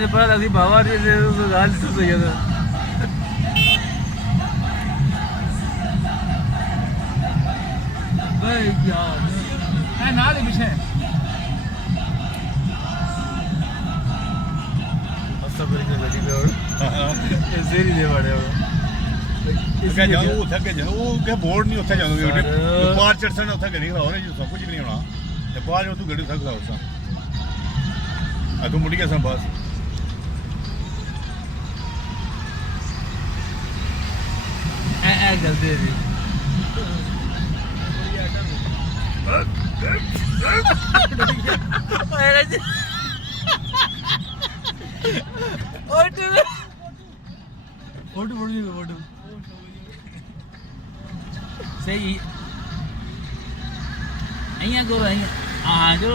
से पता लगती बाबा जी से गाल से सही है भाई यार है ना ले पीछे सब मेरी गली में और ऐसे ही दे बड़े हो ਅੱਗੇ ਜਾਓ ਉੱਥੇ ਅੱਗੇ ਜਾਓ ਉਹ ਕਿ ਬੋਰਡ ਨਹੀਂ ਉੱਥੇ ਜਾਓਗੇ ਬਾਹਰ ਚੜਸਣਾ ਉੱਥੇ ਗੱਡੀ ਖੜਾ ਹੋ ਰਹੀ ਸਭ ਕੁਝ ਨਹੀਂ ਹੋਣਾ ਤੇ ਬਾਹਰ ਜੋ ਤੂੰ ਗੱਡੀ ਉੱਥੇ ਖੜਾ ਹੋਸਾ ਆ ਤੂੰ ਮੁੜ ਗਿਆ ਸਾਂ ਬਸ ਐ ਜਲਦੀ ਜੀ ਓਏ ਜੀ फोटो फोटो फोटो सही अँ करो हाँ चलो